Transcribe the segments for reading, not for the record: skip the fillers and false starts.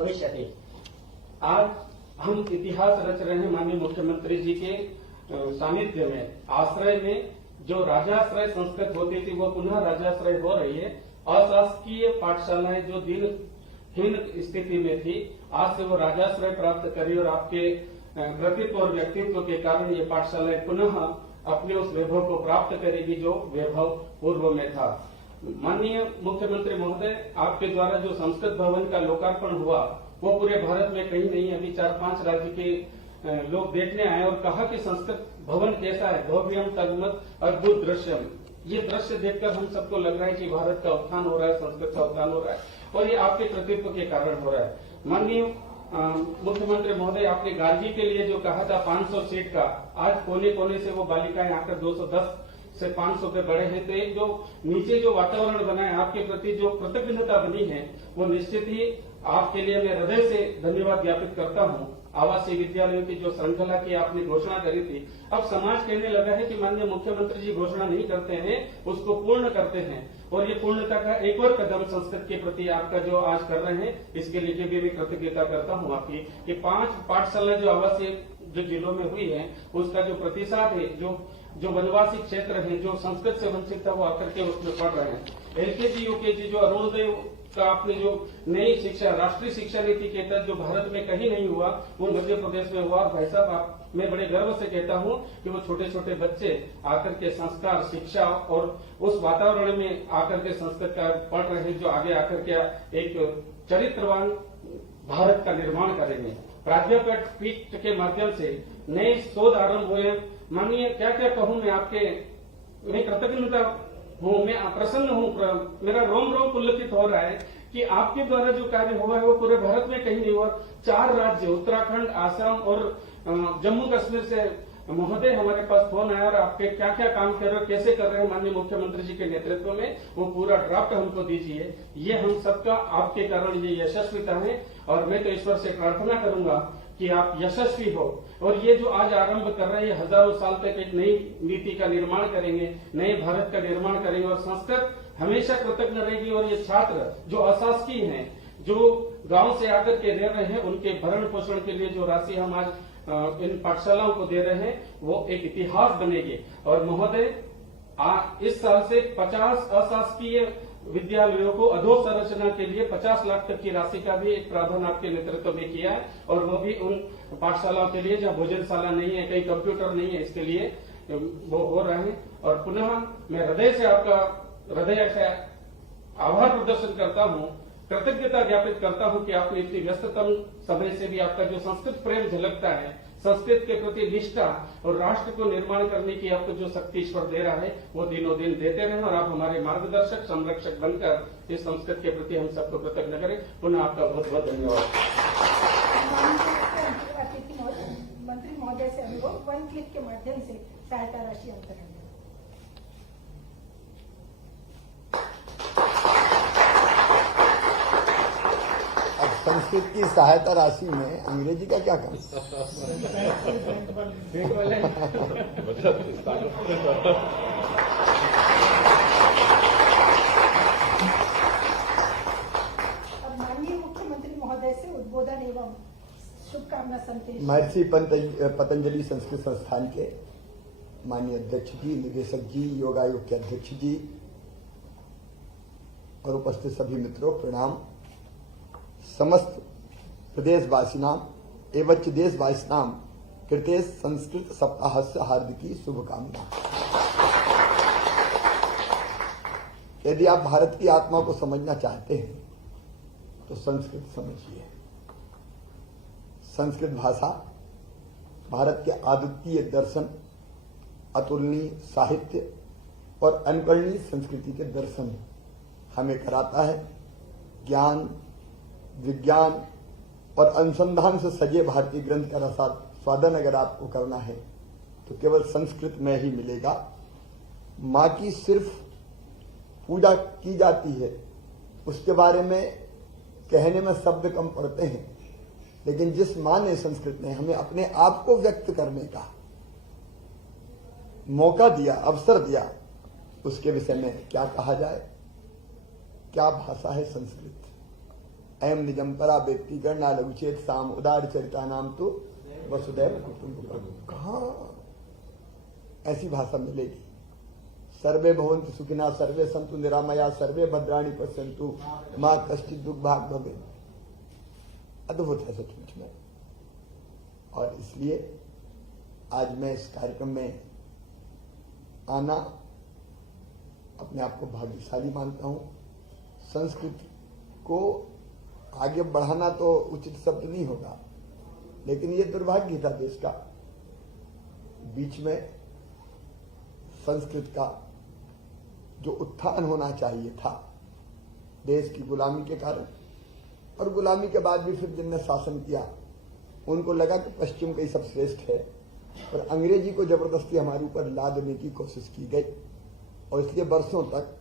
भविष्यति। आज हम इतिहास रच रहे हैं माननीय मुख्यमंत्री जी के सानिध्य में, आश्रय में। जो राजाश्रय संस्कृत होती थी वो पुनः राजाश्रय हो रही है। अशासकीय पाठशालाएं जो दिनहीन स्थिति में थी, आज से वो राजाश्रय प्राप्त करी और आपके कृतित्व और व्यक्तित्व के कारण ये पाठशालाएं पुनः अपने उस वैभव को प्राप्त करेगी जो वैभव पूर्व में था। माननीय मुख्यमंत्री महोदय, आपके द्वारा जो संस्कृत भवन का लोकार्पण हुआ वो पूरे भारत में कहीं नहीं। अभी 4-5 राज्य के लोग देखने आए और कहा कि संस्कृत भवन कैसा है, भव्यम तगमत अद्भुत दृश्यम। ये दृश्य देखकर हम सबको लग रहा है कि भारत का उत्थान हो रहा है, संस्कृत का उत्थान हो रहा है, और ये आपके कृतित्व के कारण हो रहा है। माननीय मुख्यमंत्री महोदय, आपने गार्गी के लिए जो कहा था 500 सीट का, आज कोने कोने से वो बालिकाएं आकर 210 से 500 पे बढ़े हैं। तो एक जो नीचे जो वातावरण बना है, आपके प्रति जो कृतज्ञता बनी है, वो निश्चित ही आपके लिए मैं हृदय से धन्यवाद ज्ञापित करता हूं। आवासीय विद्यालयों की जो श्रृंखला की आपने घोषणा करी थी, अब समाज कहने लगा है कि माननीय मुख्यमंत्री जी घोषणा नहीं करते हैं, उसको पूर्ण करते हैं। और ये पूर्णता का एक और कदम संस्कृत के प्रति आपका जो आज कर रहे हैं, इसके लिए भी मैं कृतज्ञता करता हूं आपकी कि 5 पाठशाला जो आवासीय जो जिलों में हुई है, उसका जो प्रतिशत है, जो वनवासी क्षेत्र है, जो संस्कृत से वंचित था, वो आकर के उसमें पढ़ रहे हैं। एलकेजी यूकेजी जो अरुणोदय का आपने जो नई शिक्षा, राष्ट्रीय शिक्षा नीति के तहत जो भारत में कहीं नहीं हुआ, वो मध्य प्रदेश में हुआ। भाई साहब, मैं बड़े गर्व से कहता हूं कि वो छोटे छोटे बच्चे आकर के संस्कार, शिक्षा और उस वातावरण में आकर के संस्कृत का पढ़ रहे हैं, जो आगे आकर के एक चरित्रवान भारत का निर्माण करेंगे। प्राध्यापक पीठ के माध्यम से नए शोध आरंभ हुए। माननीय, क्या क्या कहूं मैं आपके, मैं कृतज्ञता हूं, मैं प्रसन्न हूं, मेरा रोम रोम पुलकित हो रहा है कि आपके द्वारा जो कार्य हुआ है वो पूरे भारत में कहीं नहीं हुआ। 4 राज्य, उत्तराखंड, आसाम और जम्मू कश्मीर से महोदय हमारे पास फोन आया और आपके क्या क्या काम कर रहे हो, कैसे कर रहे हैं माननीय मुख्यमंत्री जी के नेतृत्व में, वो पूरा ड्राफ्ट हमको दीजिए। ये हम सबका आपके कारण ये यशस्विता है, और मैं तो ईश्वर से प्रार्थना करूंगा कि आप यशस्वी हो। और ये जो आज आरंभ कर रहे हैं, हजारों साल तक एक नई नीति का निर्माण करेंगे, नए भारत का निर्माण करेंगे, और संस्कृत हमेशा कृतज्ञ रहेगी। और ये छात्र जो अशासकीय हैं, जो गांव से आकर के रह रहे हैं, उनके भरण पोषण के लिए जो राशि हम आज इन पाठशालाओं को दे रहे हैं, वो एक इतिहास बनेगी। और महोदय, इस साल से 50 अशासकीय विद्यालयों को अधोसंरचना के लिए 50 लाख तक की राशि का भी एक प्रावधान आपके नेतृत्व में किया है, और वो भी उन पाठशालाओं के लिए जहां भोजनशाला नहीं है, कहीं कंप्यूटर नहीं है, इसके लिए वो हो रहे हैं। और पुनः मैं हृदय से आभार प्रदर्शन करता हूं, कृतज्ञता ज्ञापित करता हूं कि आपने इतनी व्यस्ततम समय से भी आपका जो संस्कृत प्रेम झलकता है, संस्कृत के प्रति निष्ठा और राष्ट्र को निर्माण करने की आपको जो शक्ति ईश्वर दे रहा है, वो दिनों दिन देते रहें, और आप हमारे मार्गदर्शक, संरक्षक बनकर इस संस्कृत के प्रति हम सबको कृतज्ञ करें। पुनः आपका बहुत बहुत धन्यवाद। मंत्री महोदय से अनुरोध, 1 क्लिक के माध्यम से सहायता राशि अंतरण। संस्कृत की सहायता राशि में अंग्रेजी का क्या काम? अब माननीय मुख्यमंत्री महोदय से उद्बोधन एवं शुभकामना संदेश। महर्षि पतंजलि संस्कृत संस्थान के माननीय अध्यक्ष जी, निदेशक जी, योग आयोग के अध्यक्ष जी और उपस्थित सभी मित्रों, प्रणाम। समस्त प्रदेशवासिनाम एवं देशवासिनाम कृते संस्कृत सप्ताहस्य हार्दिकी शुभकामना। यदि आप भारत की आत्मा को समझना चाहते हैं तो संस्कृत समझिए। संस्कृत भाषा भारत के अद्वितीय दर्शन, अतुलनीय साहित्य और अनुकरणीय संस्कृति के दर्शन हमें कराता है। ज्ञान, विज्ञान और अनुसंधान से सजे भारतीय ग्रंथ का रसास्वादन अगर आपको करना है तो केवल संस्कृत में ही मिलेगा। माँ की सिर्फ पूजा की जाती है, उसके बारे में कहने में शब्द कम पड़ते हैं, लेकिन जिस माँ ने, संस्कृत ने हमें अपने आप को व्यक्त करने का मौका दिया, अवसर दिया, उसके विषय में क्या कहा जाए। क्या भाषा है संस्कृत। अयम निजम परा व्यक्ति गणना लघुचेत साम उदार चरिता नाम तो वसुदैव कुटुंबकम। कहाँ ऐसी भाषा मिलेगी? सर्वे भवन्तु सुखिना सर्वे सन्तु निरामया सर्वे भद्राणि पश्यन्तु मां कश्चित् दुख भाग भवे। अद्भुत है सचमुच में। और इसलिए आज मैं इस कार्यक्रम में आना अपने आप को भाग्यशाली मानता हूं। संस्कृति को आगे बढ़ाना तो उचित शब्द नहीं होगा, लेकिन ये दुर्भाग्य था देश का। बीच में संस्कृत का जो उत्थान होना चाहिए था देश की गुलामी के कारण, और गुलामी के बाद भी फिर जिनने शासन किया उनको लगा कि पश्चिम का ही सब श्रेष्ठ है, और अंग्रेजी को जबरदस्ती हमारे ऊपर लादने की कोशिश की गई। और इसलिए वर्षों तक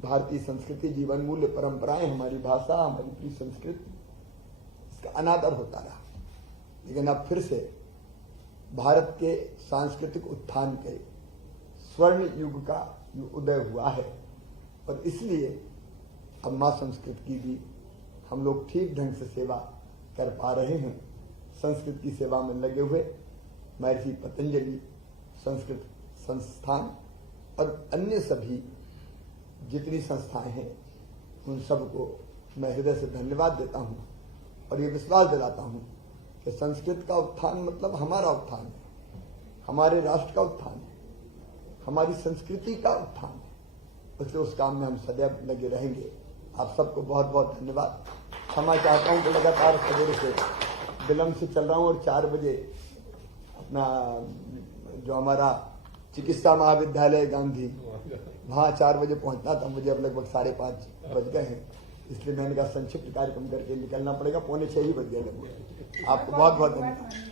भारतीय संस्कृति, जीवन मूल्य, परंपराएं, हमारी भाषा, हमारी पूरी संस्कृति, इसका अनादर होता रहा। लेकिन अब फिर से भारत के सांस्कृतिक उत्थान के स्वर्ण युग का उदय हुआ है, और इसलिए अब मां संस्कृत की भी हम लोग ठीक ढंग से सेवा कर पा रहे हैं। संस्कृत की सेवा में लगे हुए महर्षि पतंजलि संस्कृत संस्थान और अन्य सभी जितनी संस्थाएं हैं उन सबको मैं हृदय से धन्यवाद देता हूं, और ये विश्वास दिलाता हूं कि संस्कृत का उत्थान मतलब हमारा उत्थान है, हमारे राष्ट्र का उत्थान है, हमारी संस्कृति का उत्थान है। इसलिए उस काम में हम सदैव लगे रहेंगे। आप सबको बहुत बहुत धन्यवाद। क्षमा चाहता हूं कि लगातार सवेरे से विलंब से चल रहा हूं, और 4 बजे अपना जो हमारा चिकित्सा महाविद्यालय गांधी, वहां 4 बजे पहुंचना था। मुझे अब लगभग 5:30 बज गए हैं, इसलिए मैंने कहा संक्षिप्त कार्यक्रम करके निकलना पड़ेगा। 5:45 ही बज गए लगभग। आपको बहुत बहुत धन्यवाद।